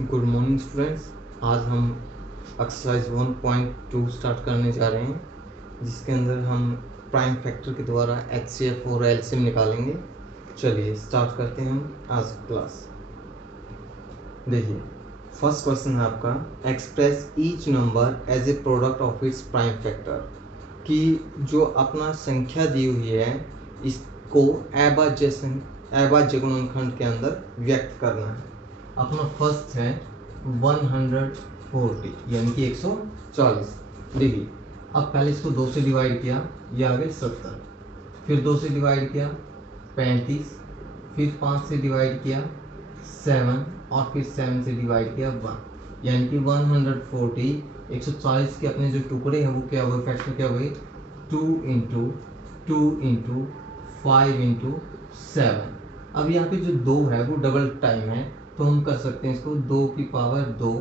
Good morning students. आज हम exercise 1.2 start करने जा रहे हैं, जिसके अंदर हम प्राइम फैक्टर के द्वारा एचसीएफ और एलसीएम निकालेंगे। चलिए स्टार्ट करते हैं हम आज क्लास। देखिए, फर्स्ट क्वेश्चन है आपका, express each number as a product of its prime factor. कि जो अपना संख्या दी हुई है इसको अभाज्य गुणनखंड के अंदर व्यक्त करना है। अपना फर्स्ट है 140 यानी कि 140। देखिए, अब पहले इसको 2 से डिवाइड किया, ये आ गए 70, फिर 2 से डिवाइड किया 35, फिर 5 से डिवाइड किया 7 और फिर 7 से डिवाइड किया 1, यानी कि 140 140 के अपने जो टुकड़े हैं वो क्या हुए, फैक्टर क्या हुए, 2 इंटू 2 इंटू 5 इंटू 7। अब यहाँ पे जो 2 है वो डबल टाइम है, तो हम कर सकते हैं इसको 2 की पावर 2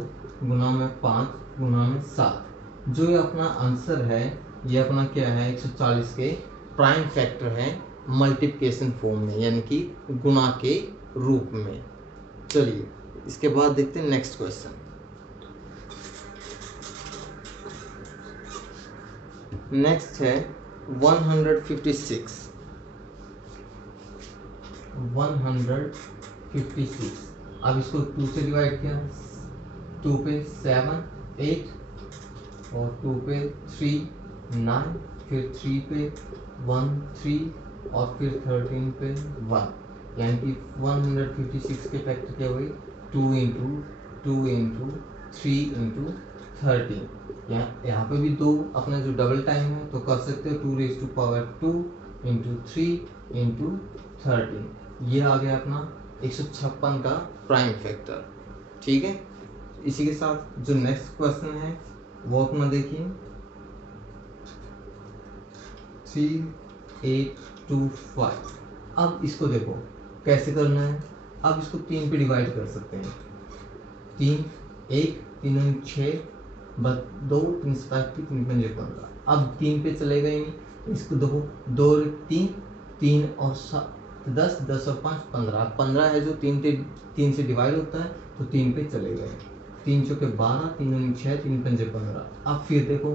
गुना में 5 गुना में 7। जो ये अपना आंसर है ये अपना क्या है, 140 के प्राइम फैक्टर है मल्टीप्लिकेशन फॉर्म में, यानी कि गुणा के रूप में। चलिए इसके बाद देखते हैं नेक्स्ट क्वेश्चन। नेक्स्ट है 156। 156। अब इसको 2 से डिवाइड किया, 2 पे 7 8 और 2 पे 3 9, फिर 3 पे 1 3 और फिर 13 पे 1, यानी कि 156 के फैक्टर क्या हुए, 2 इंटू 2 इंटू 3 इंटू 13। यहाँ पे भी 2 अपना जो डबल टाइम है तो कर सकते हो 2 raise to power 2 into 3 into 13। ये आ गया अपना 156 का प्राइम फैक्टर। ठीक है, इसी के साथ जो नेक्स्ट क्वेश्चन है वो अपना देखिए 3825। अब इसको देखो कैसे करना है। अब इसको 3 पे डिवाइड कर सकते हैं, 3 1 3 6 2 3 7 3 5 15। अब 3 पे चलेगा ही नहीं, इसको देखो 2 3 3 और 7 10 10 और 5 15। 15 है जो 3 से डिवाइड होता है तो 3 पे चले गए, 3 चौके 12 3 6 3 5 15। अब फिर देखो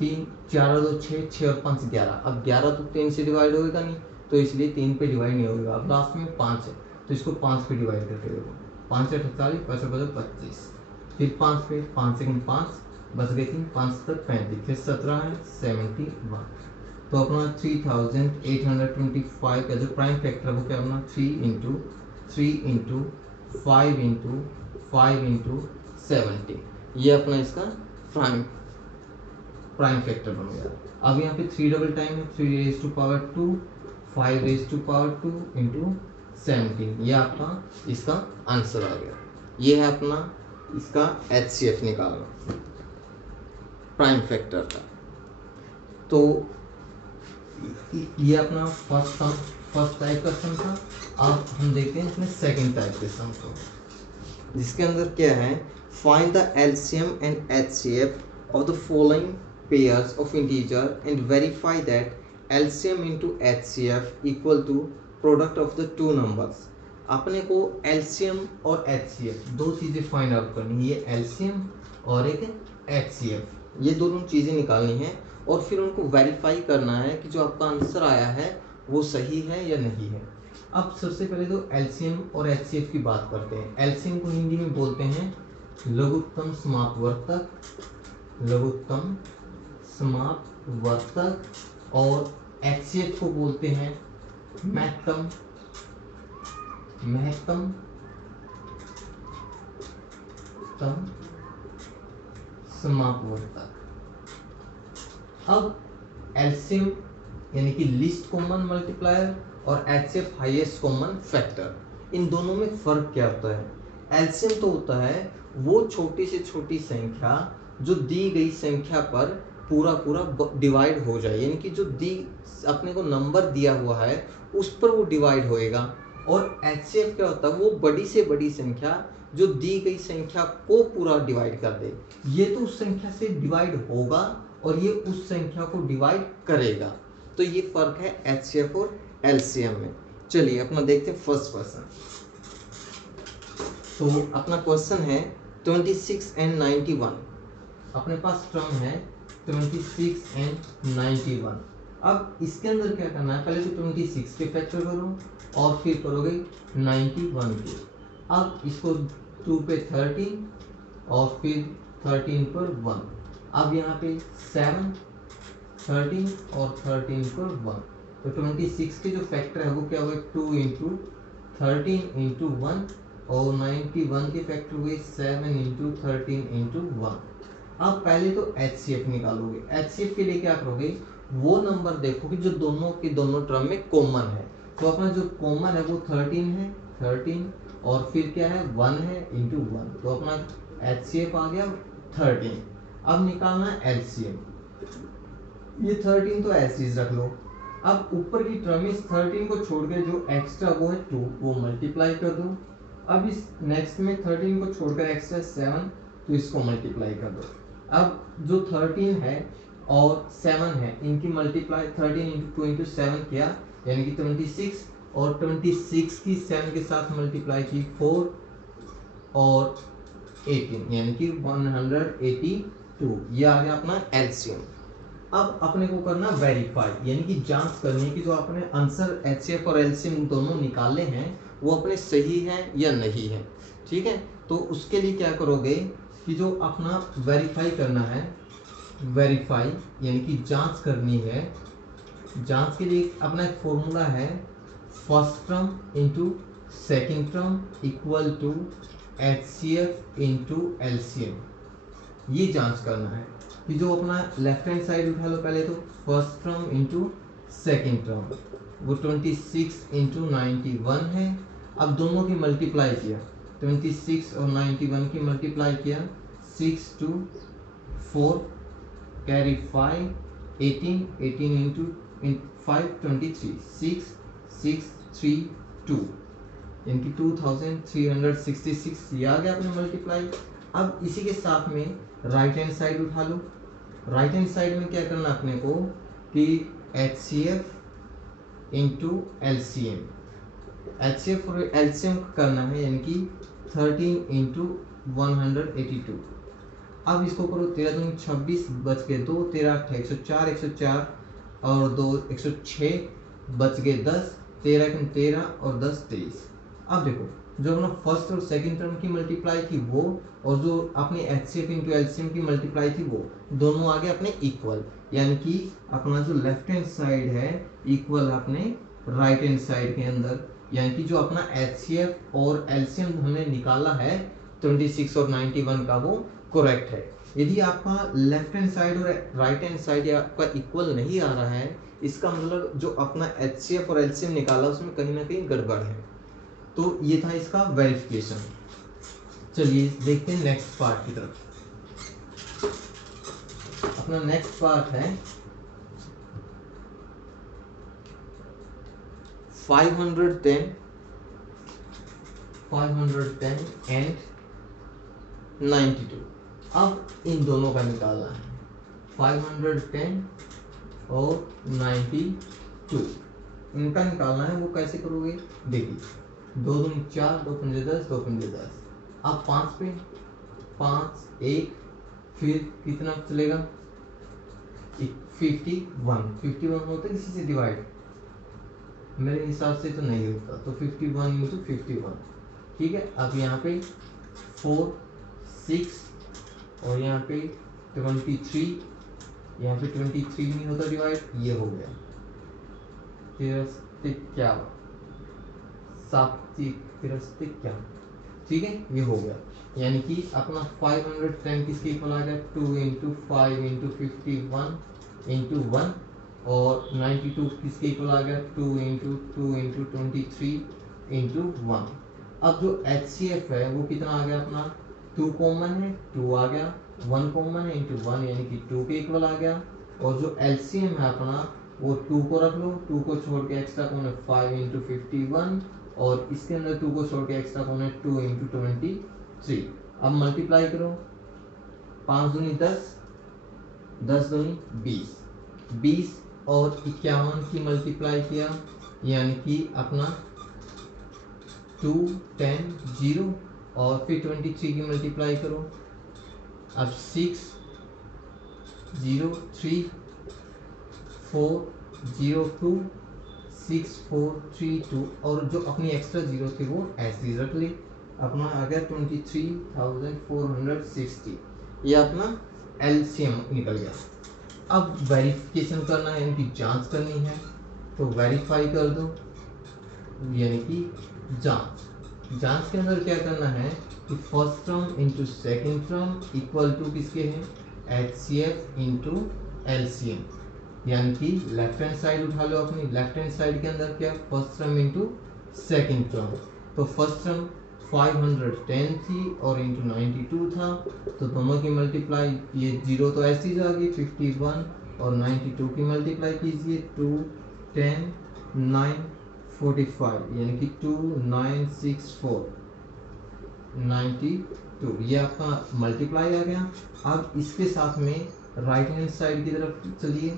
3 4 2 6 6 और 5 11। अब 11 तो 3 से डिवाइड होगा नहीं, तो इसलिए 3 पे डिवाइड नहीं होगा। अब लास्ट में 5 है तो इसको 5 पे डिवाइड करके देखो, 5 से 48 5 बजे 25, फिर 5 पे 5 से 5 बच गए 3 5 तक 35, फिर 17 है 71। तो अपना 3825 का जो प्राइम फैक्टर है वो क्या अपना 3 इंटू 3 इंटू 5 इंटू 5 इंटू 70। ये अपना इसका प्राइम फैक्टर बन गया। अब यहाँ पे 3 डबल टाइम है, 3 raise to power 2 5 raise to power 2 into 17। ये आपका इसका आंसर आ गया। ये है अपना इसका HCF निकालना प्राइम फैक्टर का। तो ये अपना फर्स्ट टाइप का सम था। अब हम देखते हैं इसमें सेकंड टाइप के सम को, जिसके अंदर क्या है, find the LCM and HCF of the following pairs of integer and verify that LCM into HCF equal to product of the two numbers. अपने को एलसीएम और एचसीएफ दो चीज़ें फाइंड आउट करनी है, ये एलसीएम और एक एचसीएफ, ये दोनों चीज़ें निकालनी है और फिर उनको वेरीफाई करना है कि जो आपका आंसर आया है वो सही है या नहीं है। अब सबसे पहले तो एलसीएम और एचसीएफ की बात करते हैं। एलसीएम को हिंदी में बोलते हैं लघुत्तम समापवर्तक, लघुत्तम समापवर्तक, और एचसीएफ को बोलते हैं महत्तम समापवर्तक। अब एलसीएम यानी कि लीस्ट कॉमन मल्टीप्लायर और एचसीएफ हाईएस्ट कॉमन फैक्टर, इन दोनों में फर्क क्या होता है। एलसीएम तो होता है वो छोटी से छोटी संख्या जो दी गई संख्या पर पूरा डिवाइड हो जाए, यानी कि जो अपने को नंबर दिया हुआ है उस पर वो डिवाइड होएगा। और एचसीएफ क्या होता है, वो बड़ी से बड़ी संख्या जो दी गई संख्या को पूरा डिवाइड कर दे। ये तो उस संख्या से डिवाइड होगा और ये उस संख्या को डिवाइड करेगा। तो ये फर्क है एचसीएफ और एलसीएम में। चलिए अपना देखते हैं फर्स्ट क्वेश्चन। तो अपना क्वेश्चन है 26 एंड 91, अपने पास टर्म है 26 एंड 91। अब इसके अंदर क्या करना है, पहले तो 26 के फैक्टर करो और फिर करोगे 91 के। अब इसको 2 पे 13 और फिर 13 पर 1। अब यहाँ पे 7, 13 और 13 पर 1, तो 26 के जो फैक्टर है वो क्या हुए 2 इंटू 13 इंटू 1 और 91 के फैक्टर हुए 7 इंटू 13 इंटू 1। अब पहले तो HCF निकालोगे। HCF के लिए क्या करोगे, वो नंबर देखोगे जो दोनों के दोनों टर्म में कॉमन है। तो अपना जो कॉमन है वो 13 है, 13 और फिर क्या है 1 है इंटू 1, तो अपना HCF आ गया 13। अब निकालना है LCM। ये 13 तो ऐसे ही रख लो। अब ऊपर की टर्म इस 13 को छोड़ के जो एक्स्ट्रा वो है 2, वो मल्टीप्लाई कर दो। अब इस नेक्स्ट में 13 को छोड़कर एक्स्ट्रा 7, तो इसको मल्टीप्लाई कर दो। अब जो 13 है और 7 है इनकी मल्टीप्लाई 13 इंटू 2 इंटू 7 किया यानी कि 26, और 26 की 7 के साथ मल्टीप्लाई की 4 और 18 यानी कि 182। ये आ गया अपना LCM। अब अपने को करना वेरीफाई यानी कि जांच करनी है कि जो अपने आंसर HCF और LCM दोनों निकाले हैं वो अपने सही हैं या नहीं है। ठीक है, तो उसके लिए क्या करोगे कि जो अपना वेरीफाई करना है, वेरीफाई यानी कि जांच करनी है। जांच के लिए अपना एक फॉर्मूला है, first term into second term equal to HCF into LCM। ये जांच करना है कि जो अपना लेफ्ट हैंड साइड उठा लो पहले तो first term into second term, वो 26 इंटू 91 है। अब दोनों की मल्टीप्लाई किया, 26 और 91 की मल्टीप्लाई किया, 6 2 4 कैरी 5 18 इंटू 5 23 6 6 3 2 इनकी 2366। ये आ गया अपने मल्टीप्लाई। अब इसी के साथ में राइट हैंड साइड उठा लो। राइट हैंड साइड में क्या करना अपने को कि HCF इंटू LCM, HCF और LCM करना है यानी कि 13 इंटू 182। अब इसको करो 13 दूनी 26 बच गए 2, 13 8 104 104 और 2 106 बच गए 10, 13 13 और 10 23। अब देखो जो अपना फर्स्ट और सेकंड टर्म की मल्टीप्लाई थी वो और जो अपने HCF इंटू LCM की मल्टीप्लाई थी वो दोनों आ गए अपने इक्वल, यानी कि अपना जो लेफ्ट हैंड साइड है इक्वल अपने राइट हैंड साइड के अंदर, यानी कि जो अपना HCF और LCM हमने निकाला है 26 और 91 का वो करेक्ट है। यदि आपका लेफ्ट हैंड साइड और राइट हैंड साइड आपका इक्वल नहीं आ रहा है, इसका मतलब जो अपना HCF और LCM निकाला उसमें कहीं ना कहीं गड़बड़ है। तो ये था इसका वेरिफिकेशन। चलिए देखते हैं नेक्स्ट पार्ट की तरफ। अपना नेक्स्ट पार्ट है 510 एंड 92। अब इन दोनों का निकालना है 510 और 92, इनका निकालना है। वो कैसे करोगे देखिए, 2 दूनी 4 2 पंजे 10 2 पंजे 10। अब 5 पे 5 1 फिर कितना चलेगा 51 होता है किसी से डिवाइड, मेरे हिसाब से तो नहीं होता, तो 51 इंटू 51। ठीक है, अब यहाँ पे 4 6 और यहाँ पे 23, यहाँ पे 23 नहीं होता डिवाइड, ये हो गया 53 53। ठीक है, ये हो गया, यानी कि अपना 510 किसके इक्वल आ गया 2 इंटू 5 इंटू 51 इंटू 1 और 92 किसके इक्वल आ गया 2 इंटू 23 इंटू 1। अब जो HCF है वो कितना आ गया अपना 2 कॉमन है 2 आ गया, 1 कॉमन है इंटू 1 यानी कि 2 के इक्वल आ गया, और जो LCM है अपना वो 2 को रख लो, 2 को छोड़ के एक्स्ट्रा कौन है 5 इंटू 51 और इसके अंदर 2 को छोड़ के एक्स्ट्रा कौन है 2 इंटू 23। अब मल्टीप्लाई करो, 5 दूनी 10 10 दूनी 20 20 और 51 की मल्टीप्लाई किया यानी कि अपना 2 10 0 और फिर 23 की मल्टीप्लाई करो। अब 6 0 3 4 0 2 6 4 3 2 और जो अपनी एक्स्ट्रा जीरो थी वो ऐसे ही रख ली। अपना आ गया 23,460, ये अपना एलसीएम निकल गया। अब वेरिफिकेशन करना है, इनकी जांच करनी है, तो वेरीफाई कर दो, यानी कि जांच। जांच के अंदर क्या करना है कि first term into second term equal to किसके हैं, HCF इंटू LCM, यानी कि लेफ्ट हैंड साइड उठा लो अपनी। लेफ्ट हैंड साइड के अंदर क्या, first term into second term. तो फर्स्ट टर्म 510 थी और इंटू 92 था, तो दोनों की मल्टीप्लाई, ये जीरो तो ऐसी ही आ गई 51 और 92 की मल्टीप्लाई कीजिए 2 10 9 45, यानी कि 2964 92, ये आपका मल्टीप्लाई आ गया। अब इसके साथ में राइट हैंड साइड की तरफ चलिए,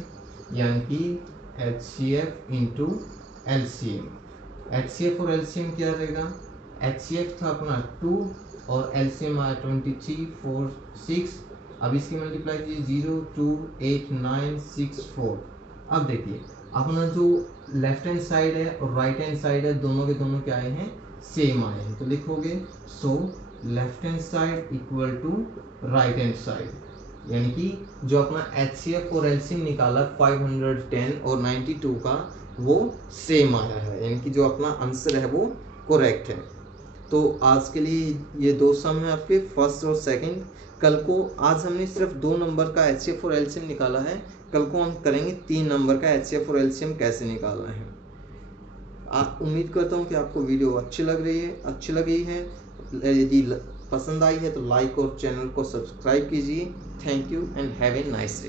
यानी कि HCF इंटू LCM। HCF और LCM क्या रहेगा, HCF था अपना 2 और LCM आया 23 4 6। अब इसकी मल्टीप्लाई कीजिए 0 2 8 9 6 4। अब देखिए अपना जो लेफ्ट हैंड साइड है और राइट हैंड साइड है, दोनों के दोनों क्या आए हैं, सेम आए हैं। तो लिखोगे so left hand side equal to right hand side, यानी कि जो अपना HCF और LCM निकाला 510 और 92 का, वो सेम आया है, यानी कि जो अपना आंसर है वो करेक्ट है। तो आज के लिए ये दो सम है आपके, फर्स्ट और सेकंड। कल को, आज हमने सिर्फ 2 नंबर का HCF और LCM निकाला है, कल को हम करेंगे 3 नंबर का HCF और LCM कैसे निकालना है। उम्मीद करता हूँ कि आपको वीडियो अच्छी लगी है। यदि पसंद आई है तो लाइक और चैनल को सब्सक्राइब कीजिए। Thank you and have a nice day.